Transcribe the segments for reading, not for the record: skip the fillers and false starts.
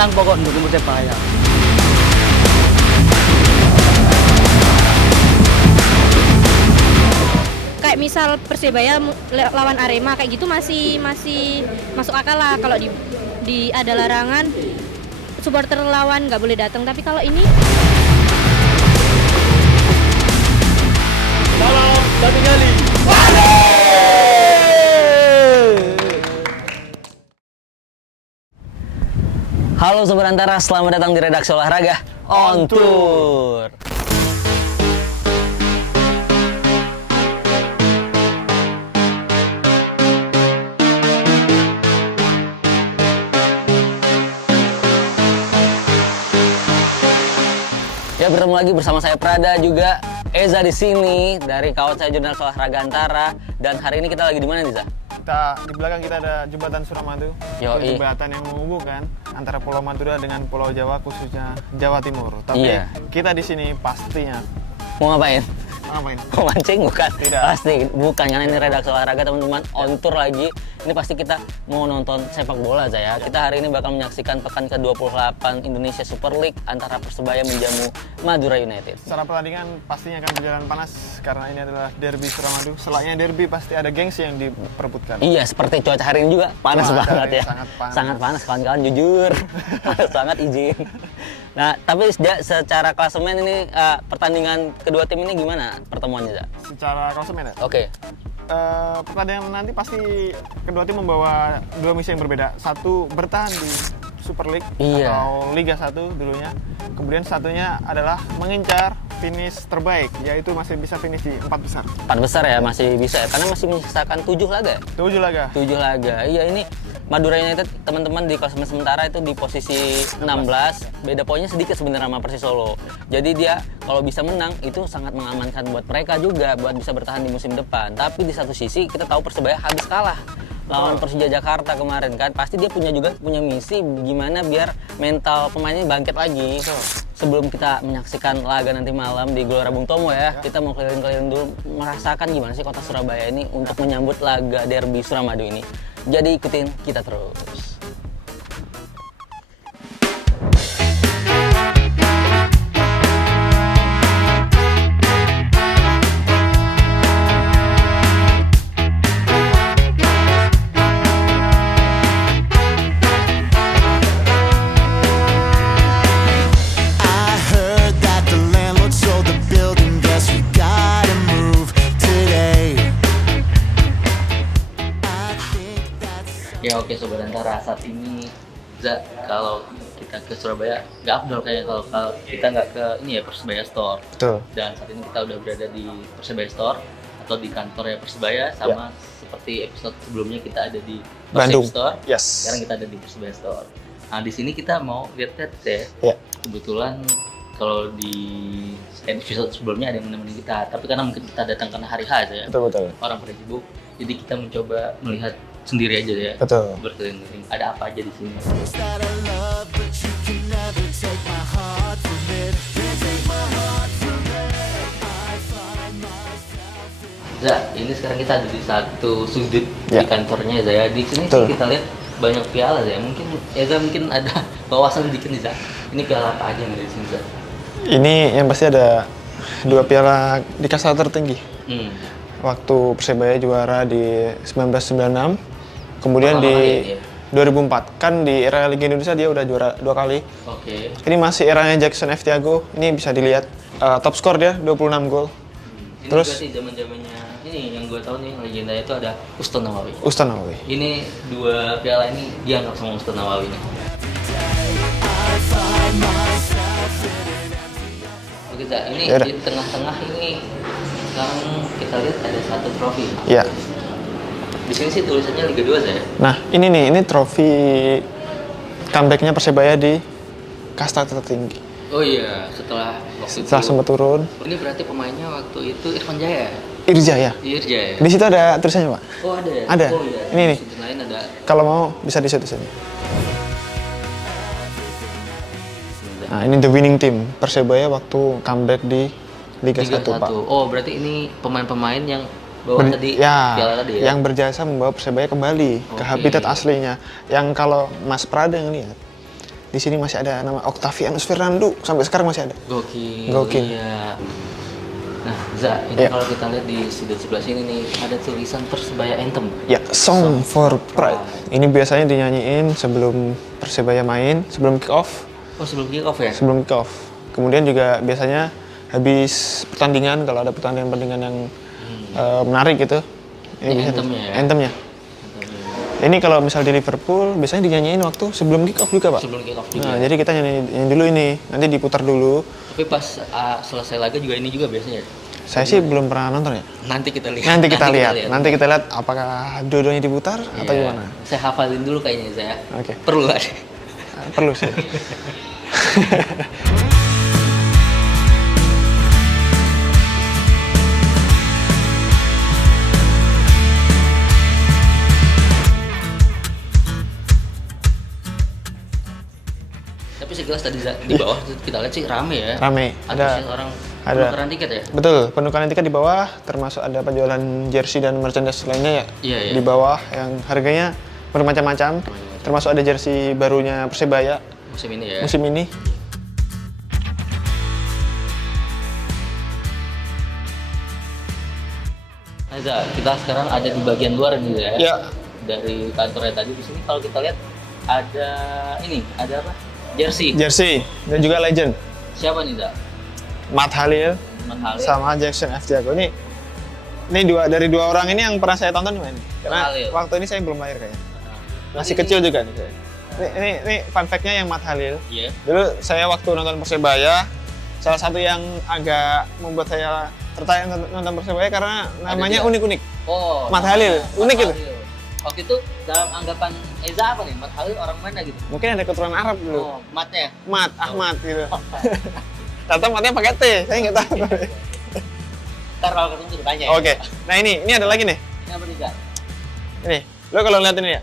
menang pokok dukung Persebaya. Kayak misal Persebaya lawan Arema kayak gitu masih masuk akal lah. Kalau di ada larangan supporter lawan nggak boleh datang, tapi kalau ini Salam satu kali. Halo Sobat Antara, selamat datang di Redaksi Olahraga On Tour. Ya, bertemu lagi bersama saya Prada, juga Eza di sini dari kawan saya Jurnalis Olahraga Antara. Dan hari ini kita lagi di mana nih, Za? Di belakang kita ada jembatan Suramadu. Yoi. Jembatan yang menghubungkan antara Pulau Madura dengan Pulau Jawa, khususnya Jawa Timur. Tapi kita di sini pastinya Mau ngapain? ngapain? Mau mancing? Bukan. Tidak. Pasti bukan, karena ini Redaksi Olahraga teman-teman, on tour lagi. Ini pasti kita mau nonton sepak bola, Zaya. Kita hari ini bakal menyaksikan pekan ke-28 Indonesia Super League antara Persebaya menjamu Madura United. Secara pertandingan pastinya akan berjalan panas karena ini adalah derby Suramadu. Selainnya derby pasti ada gengsi yang diperebutkan. Iya, seperti cuaca hari ini juga panas Cuaca banget hari ya. sangat panas. Kawan-kawan, jujur. Panas banget, izin. Nah, tapi secara klasemen ini pertandingan kedua tim ini gimana pertemuannya, Za? Secara klasemen ya? Oke. Pertandingan nanti pasti kedua tim membawa dua misi yang berbeda. Satu bertahan di Super League atau Liga 1 dulunya. Kemudian satunya adalah mengincar finish terbaik, yaitu masih bisa finish di 4 besar. 4 besar ya, masih bisa ya, karena masih menyisakan 7 laga ya? 7 laga. 7 laga. Iya, ini Madura United teman-teman di klasemen sementara itu di posisi 16. Beda poinnya sedikit sebenarnya sama Persis Solo. Jadi dia kalau bisa menang itu sangat mengamankan buat mereka juga buat bisa bertahan di musim depan. Tapi di satu sisi kita tahu Persebaya habis kalah lawan Persija Jakarta kemarin kan. Pasti dia punya misi gimana biar mental pemainnya bangkit lagi. Sebelum kita menyaksikan laga nanti malam di Gelora Bung Tomo ya, kita mau keliling-keliling dulu merasakan gimana sih kota Surabaya ini untuk menyambut laga derby Suramadu ini. Jadi ikutin kita terus. Ya oke Sobat Antara, saat ini Za, kalau kita ke Surabaya nggak afdol kayaknya kalau kita nggak ke ini ya, Persebaya Store. Betul. Dan saat ini kita udah berada di Persebaya Store atau di kantornya Persebaya, sama seperti episode sebelumnya kita ada di Bandung Store. Yes. Sekarang kita ada di Persebaya Store. Nah, di sini kita mau lihat-lihat ya. Ya. Kebetulan kalau di episode sebelumnya ada yang menemani kita, tapi karena mungkin kita datang karena hari H ya. Betul. Orang pada sibuk, jadi kita mencoba melihat sendiri aja ya. Betul. Berkeliling-keliling. Ada apa aja di sini? Za, ini sekarang kita ada di satu sudut di kantornya Za. Di sini sih kita lihat banyak piala Za. Mungkin mungkin ada wawasan sedikit nih Za. Ini piala apa aja yang ada di sini Za? Ini yang pasti ada 2 piala di kasta tertinggi. Waktu Persebaya juara di 1996. Kemudian di 2004, kan di era Liga Indonesia dia udah juara 2 kali. Oke. Ini masih eranya Jackson F. Thiago, ini bisa dilihat top skor dia 26 gol. Ini Terus berarti zaman-zamannya ini yang gue tahu nih legenda itu ada Uston Nawawi. Uston Nawawi. Ini 2 piala ini dianggap sama Uston Nawawi nih. Oke, Za, ini di tengah-tengah ini sekarang kita lihat ada satu trofi. Iya. Di sini sih tulisannya Liga 2 Za. Nah, ini trofi comeback-nya Persebaya di kasta tertinggi. Oh iya, setelah sempat turun. Ini berarti pemainnya waktu itu Irfan Jaya. Irja ya. Irja ya. Di situ ada tulisannya, Pak. Oh, ada ya? Ada. Oh iya. Ini nih. Di lain ada. Kalau mau bisa di situ sini. Nah, ini the winning team Persebaya waktu comeback di Liga 1, Pak. Oh, berarti ini pemain-pemain yang bawa piala tadi ya? Yang berjasa membawa Persebaya kembali ke habitat aslinya. Yang kalau Mas Prada yang lihat, Di sini masih ada nama Octavianus Fernando, sampai sekarang masih ada. Gokil. Iya. Nah, Za, ini kalau kita lihat di sebelah sini nih, ada tulisan Persebaya Anthem. Ya, Song for Pride. Ini biasanya dinyanyiin sebelum Persebaya main, sebelum kick off. Oh, sebelum kick off ya? Sebelum kick off. Kemudian juga biasanya habis pertandingan, kalau ada pertandingan yang menarik gitu. Ini anthemnya ya? Anthemnya. Ini kalau misal di Liverpool, biasanya dinyanyiin waktu sebelum kick off juga, Pak. Sebelum kick off juga. Nah, jadi kita nyanyiin dulu ini, nanti diputar dulu. Tapi pas selesai laga juga ini juga biasanya. Saya sih belum pernah nonton ya. Nanti kita lihat. Nanti kita lihat apakah dua-duanya diputar atau gimana. Saya hafalin dulu kayaknya saya. Oke. Perlu nggak? Perlu sih. Tapi sekilas tadi di bawah kita lihat sih rame ya. Rame. Ada orang penukaran tiket ya? Betul, penukaran tiket di bawah, termasuk ada penjualan jersey dan merchandise lainnya ya. Iya. Di bawah yang harganya bermacam-macam, termasuk ada jersey barunya Persebaya Musim ini ya. musim ini. Nah, kita sekarang ada di bagian luar nih ya. Ya. Dari kantornya tadi di sini kalau kita lihat ada apa? Jersey. Jersey dan juga legend. Siapa nih, Za? Matt Halil sama Jackson F. Jago. Ini dari dua orang ini yang pernah saya tonton ini. Karena Halil. waktu ini saya belum lahir kayaknya. Masih kecil juga nih kayaknya. Ini fun fact-nya yang Matt Halil. Iya. Dulu saya waktu nonton Persebaya, salah satu yang agak membuat saya tertarik nonton Persebaya karena namanya unik-unik. Oh. Matt Halil, unik gitu. Waktu itu dalam anggapan Eza apa nih? Matt Halil orang mana gitu? Mungkin ada keturunan Arab dulu. Oh, Matt-nya. Matt, Ahmad gitu. Ternyata Matt-nya pakai T, saya nggak tahu. Ntar kalau ketemu kita tanya ya. Oke, nah ini ada lagi nih. Ini apa nih, Za? Ini, lo kalau lihat ini ya,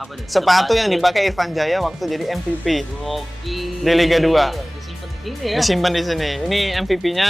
Apa nih? sepatu yang dipakai Irfan Jaya waktu jadi MVP Gokil. di Liga 2. Disimpan di sini ya. Disimpan di sini. Ini MVP-nya,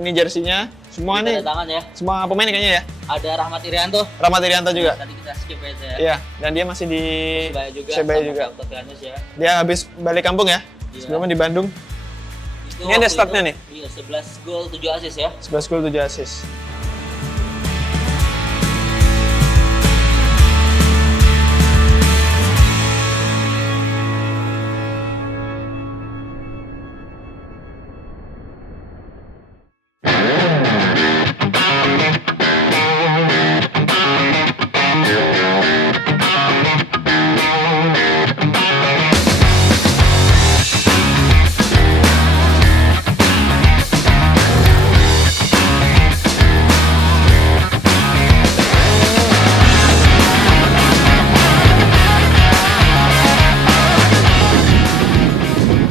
ini jersey-nya, semua Ini nih, tanda tangan ya. semua pemain kayaknya ya. Ada Rahmat Irianto. Rahmat Irianto juga. Tadi kita skip aja ya. Iya, dan dia masih di Persebaya juga. sama Octavianus ya. Dia habis balik kampung ya. Iya. Sebelumnya di Bandung. Itu Ini ada waktu statnya itu, nih. Iya, 11 gol 7 assist ya. 11 gol 7 assist.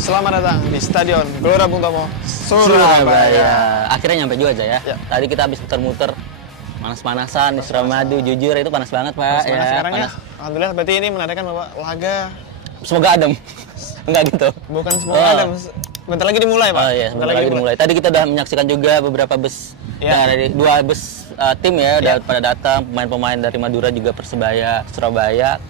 Selamat datang di Stadion Gelora Bung Tomo, Surabaya. Akhirnya nyampe juga aja ya. Ya. Tadi kita habis muter-muter panas-panasan di Suramadu. Jujur itu panas banget, Pak. Panas sekarang ya. Alhamdulillah berarti ini menandakan bahwa laga Semoga adem. Enggak gitu. bukan semoga ada, bentar lagi dimulai, Pak. Oh iya, sebentar lagi dimulai. Tadi kita udah menyaksikan juga beberapa bus Ya. dari dua bus tim ya, udah pada datang, pemain-pemain dari Madura juga Persebaya, Surabaya.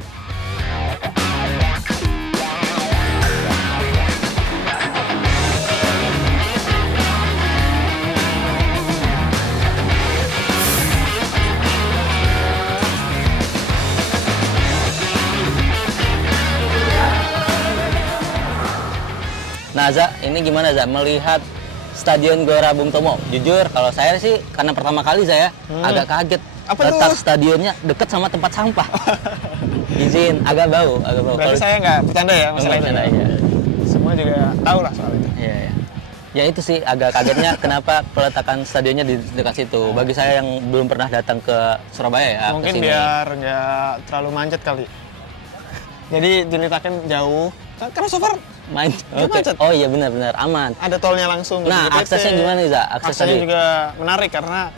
Nah, Za, ini gimana, Za, melihat Stadion Gelora Bung Tomo? Jujur, kalau saya sih karena pertama kali saya agak kaget. Apa letak tuh? stadionnya dekat sama tempat sampah. Izin, agak bau. Berarti saya nggak bercanda ya masalah itu. Iya. Semua juga tahu lah soal itu. Iya. Ya itu sih agak kagetnya kenapa peletakan stadionnya di dekat situ. Bagi saya yang belum pernah datang ke Surabaya ya. Mungkin kesini. biar nggak terlalu manjat kali. Jadi diletakkan jauh. Karena so far main. nggak Oke. macet. Oh iya benar. Aman. Ada tolnya langsung. Nah, GBT. aksesnya gimana nih, Za? Aksesnya juga menarik karena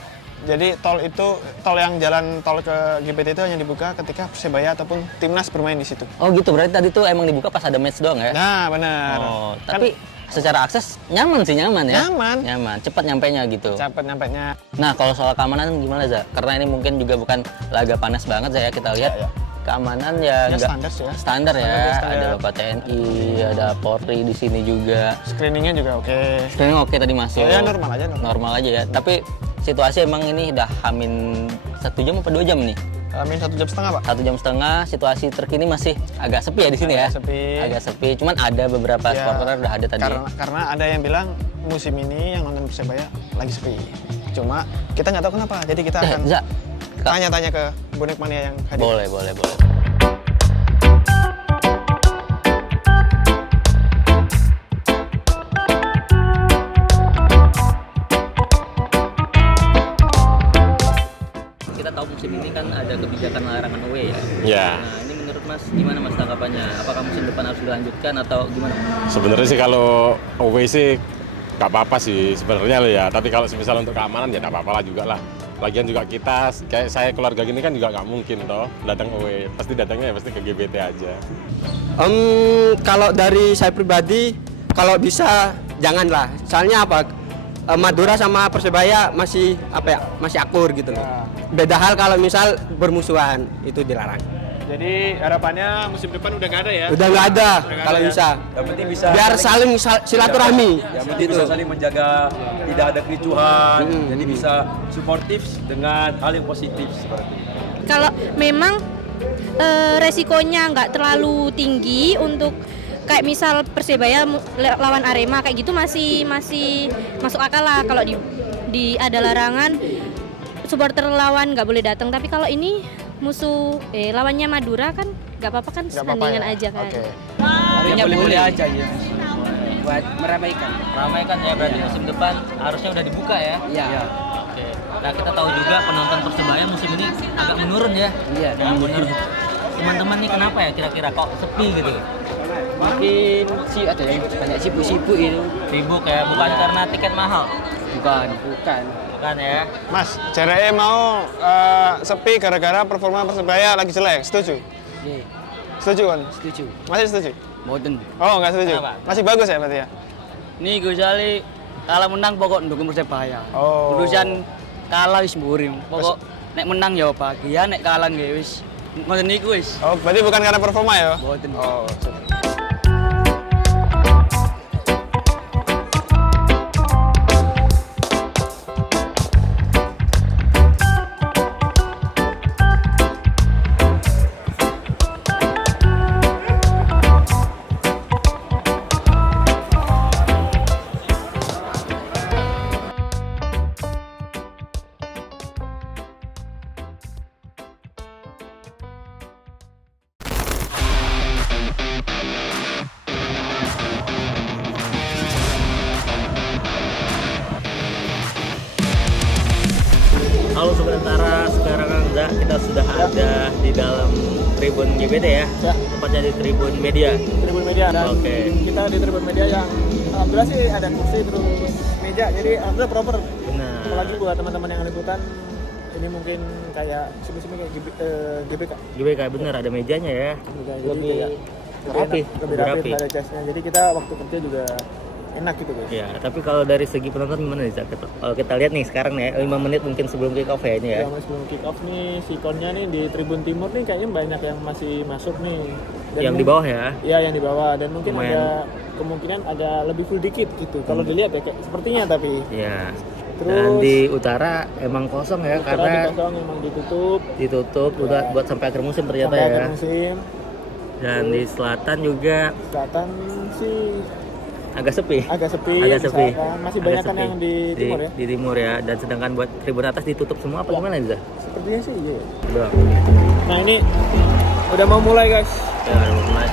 jadi tol yang jalan tol ke GPT itu hanya dibuka ketika Persebaya ataupun timnas bermain di situ. Oh gitu, berarti tadi tuh emang dibuka pas ada match doang ya? Nah, benar. Oh, Kan tapi secara akses nyaman sih, nyaman ya? Nyaman. Cepat nyampainya gitu. cepet nyampainya. Nah, kalau soal keamanan gimana, Za? Karena ini mungkin juga bukan laga panas banget, Za, ya, kita lihat. Ya. keamanan ya Ya nggak standar sih ya. standar ya. Standar. Ada Bapak TNI, ada Polri di sini juga. Screeningnya juga oke. Screening oke tadi masuk. Ya normal aja. Normal aja ya. Tapi situasi emang ini udah hamin 1 jam apa 2 jam nih? Amin 1,5 jam Pak. 1,5 jam. Situasi terkini masih agak sepi ya di sini ya. Agak sepi. Cuman ada beberapa Ya, supporter udah ada tadi. Karena ada yang bilang musim ini yang nonton Persebaya lagi sepi. Cuma kita nggak tahu kenapa. Jadi kita akan Za, tanya-tanya ke bonek mania yang hadir. boleh. Kita tahu musim ini kan ada kebijakan larangan away ya. Ya, Nah, ini menurut Mas gimana Mas tanggapannya? Apakah musim depan harus dilanjutkan atau gimana? sebenarnya sih kalau away sih nggak apa-apa sih sebenarnya lo ya. Tapi kalau misal untuk keamanan ya nggak apa-apa lah juga lah. Lagian juga kita kayak saya keluarga gini kan juga nggak mungkin toh datang away. Pasti datangnya ya pasti ke GBT aja. Kalau dari saya pribadi, kalau bisa janganlah. Soalnya apa? Madura sama Persebaya masih masih akur gitu loh. Beda hal kalau misal bermusuhan itu dilarang. Jadi harapannya musim depan udah nggak ada ya? Udah nggak ada kalau ya. bisa. Yang penting bisa Biar saling silaturahmi. yang penting bisa saling menjaga tidak ada kericuhan. Jadi bisa suportif dengan hal yang positif seperti itu. Kalau memang resikonya nggak terlalu tinggi untuk kayak misal Persebaya lawan Arema kayak gitu masih masuk akal lah. Kalau di ada larangan supporter lawan nggak boleh datang, tapi kalau ini musuh lawannya Madura kan nggak apa-apa kan, Nggak apa-apa tandingan ya? aja kan. Oke. Harusnya boleh aja ya. Buat meramaikan. Ramai kan ya berarti musim depan harusnya udah dibuka ya. Iya. Oke. Nah kita tahu juga penonton Persebaya musim ini agak menurun ya. Iya. Agak menurun. Teman-teman nih kenapa ya kira-kira kok sepi gitu? Mungkin sih ada yang banyak sibuk-sibuk itu. Sibuk ya, bukan karena tiket mahal. Bukan. Bukan ya. Mas, JRE mau sepi gara-gara performa Persebaya lagi jelek. Setuju? Iya, Setuju kan? setuju. Masih setuju? Modern. Oh, nggak setuju? Kenapa? Masih bagus ya berarti ya? Nih Gus Ali kalah menang pokok dukung Persebaya. Oh. Urusan kalah wis mburi. Pokok nek menang ya bahagia, nek kalah nggih wis ngoten niku wis. Oh, berarti bukan karena performa ya? Mboten. Oh, Halo sementara sekarang Anda kita sudah ada di dalam Tribun GBT ya. Ya. Tepatnya di Tribun Media. Tribun Media dan Oke. kita di Tribun Media yang alhamdulillah sih ada kursi terus meja, jadi alhamdulillah proper. Benar. Apalagi buat teman-teman yang liputan ini mungkin kayak sini kayak GBK. GBK bener ada mejanya ya. Lebih rapi. Lebih rapi, ada jasnya. Jadi kita waktu kerja juga enak gitu guys. Ya, tapi kalau dari segi penonton gimana nih, Zak? Kalau kita lihat nih sekarang nih, 5 menit mungkin sebelum kick off ya ini ya. Ya, mas, sebelum kick off nih, sikonnya nih di Tribun Timur nih kayaknya banyak yang masih masuk nih. Dan Yang di bawah ya. Iya, yang di bawah, dan mungkin Lumayan. ada kemungkinan ada lebih full dikit gitu. Kalau dilihat ya kayak sepertinya tapi Iya. Terus Dan di utara emang kosong ya karena karena kosong emang ditutup udah buat sampai akhir musim ternyata sampai ya. akhir musim. Dan di selatan juga Selatan sih agak sepi. agak sepi. Agak di sepi. selatan. Masih Agak banyak kan sepi. yang di timur ya. Di timur ya. Dan sedangkan buat tribun atas ditutup semua apa gimana Zak? Sepertinya sih iya. Udah. Nah ini udah mau mulai guys. Ya, udah mulai.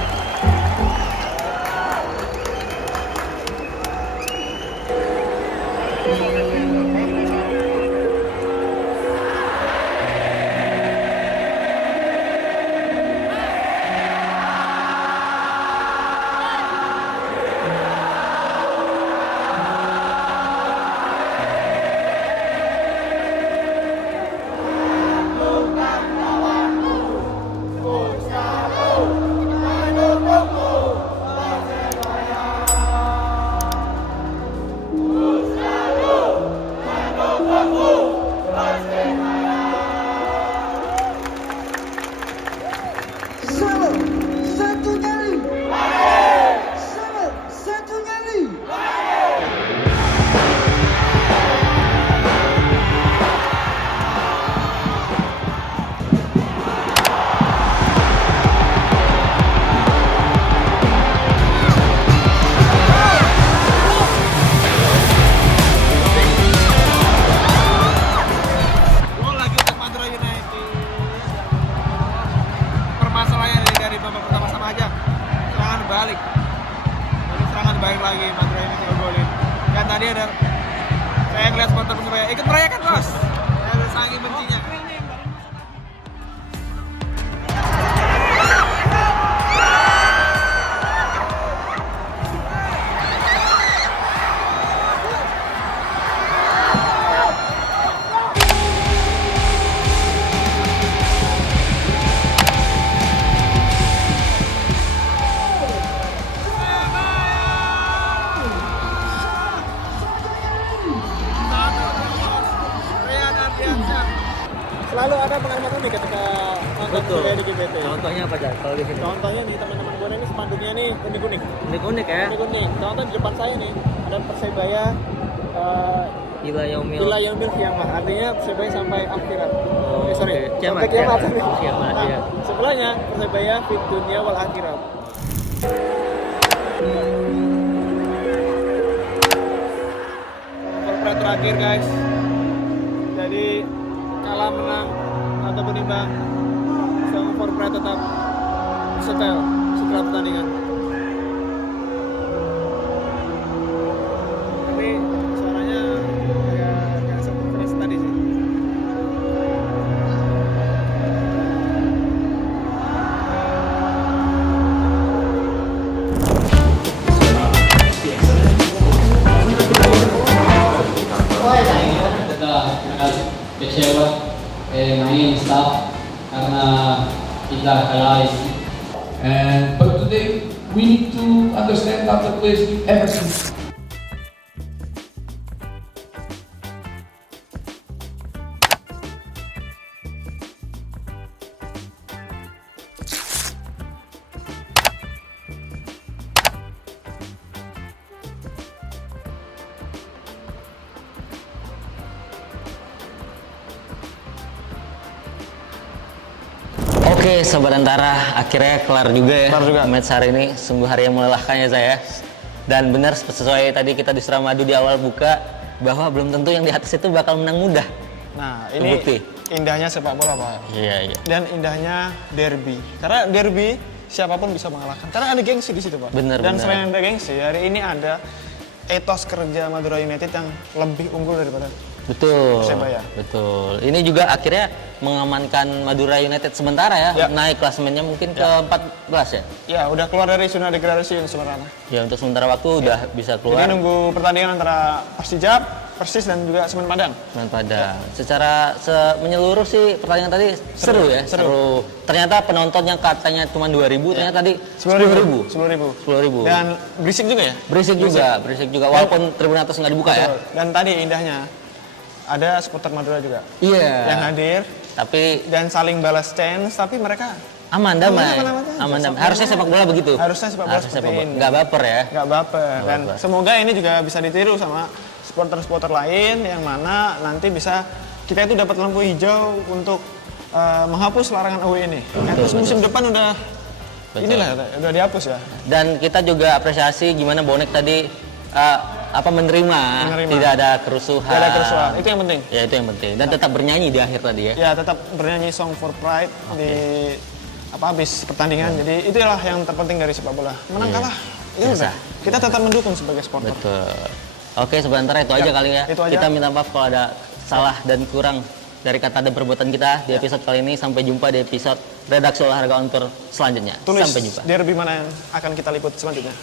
Saya ngeliat supporter Persebaya ikut merayakan bos. Saya saking bencinya. Selalu ada pengalaman unik ketika nonton Persebaya di GBT. Contohnya apa Jan? Kalau di sini? Contohnya nih teman-teman gue ini spanduknya nih unik-unik. Unik-unik ya. Unik-unik. Contoh di depan saya nih ada Persebaya Ila Yaumil. Ila Yaumil Qiyamah, artinya Persebaya sampai akhirat. Oh, Sorry, oke. Kiamat, sampai kiamat. Kiamat, Nah, iya. sebelahnya Persebaya fit dunia wal akhirat. Nomor terakhir guys. Jadi kalah menang ataupun imbang, sama Forpret tetap setel setelah pertandingan. Tapi suaranya agak seperti tadi sih. Kita agak kecewa main staff karena kita kalah ini. But today we need to understand that the players give everything. Oke, Sobat Antara, akhirnya kelar juga ya. Kelar juga. Match hari ini, sungguh hari yang melelahkan ya saya. Dan benar sesuai tadi kita di Suramadu di awal buka, bahwa belum tentu yang di atas itu bakal menang mudah. Nah, ini Terbukti. indahnya sepak bola, Pak. Iya, iya. Dan indahnya derby. Karena derby siapapun bisa mengalahkan. Karena ada gengsi di situ, Pak. Benar, Dan benar. selain ada gengsi, hari ini ada etos kerja Madura United yang lebih unggul daripada Betul. Persebaya. Betul. Ini juga akhirnya mengamankan Madura United sementara ya, Ya. naik klasemennya mungkin ke 14 ya. ya udah keluar dari zona degradasi sebenarnya. Ya untuk sementara waktu udah bisa Jadi keluar. nunggu pertandingan antara Persijap, Persis dan juga Semen Padang. Semen Padang. Secara menyeluruh sih pertandingan tadi seru ya, seru. Ternyata penonton yang katanya cuma 2.000, ternyata tadi 10.000. 10.000. 10.000. Dan berisik juga ya. Berisik juga. Walaupun tribun atas nggak dibuka ya. Betul. Dan tadi indahnya ada supporter Madura juga Iya. yang hadir Tapi dan saling balas chance, tapi mereka aman damai. Aman aja. Aman damai. Harusnya sepak bola begitu. Harusnya sepak bola seperti ini. Nggak baper ya. nggak baper. Dan baper. semoga ini juga bisa ditiru sama supporter-supporter lain yang mana nanti bisa kita itu dapat lampu hijau untuk menghapus larangan away ini. Terus musim depan udah inilah udah dihapus ya. Dan kita juga apresiasi gimana bonek tadi menerima, tidak ada kerusuhan. Tidak ada kerusuhan. Itu yang penting. Ya itu yang penting. Dan tetap bernyanyi di akhir tadi ya. Ya tetap bernyanyi Song for Pride di habis pertandingan. Jadi itulah yang terpenting dari sepak bola. Menang kalah, ya Biasa. udah. Kita tetap mendukung sebagai supporter. Betul. Oke, sebentar itu aja kali ya. itu aja. Kita minta maaf kalau ada salah dan kurang dari kata dan perbuatan kita di episode kali ini. Sampai jumpa di episode Redaksi Olahraga On Tour selanjutnya. Tulis Sampai jumpa. derby mana yang akan kita liput selanjutnya.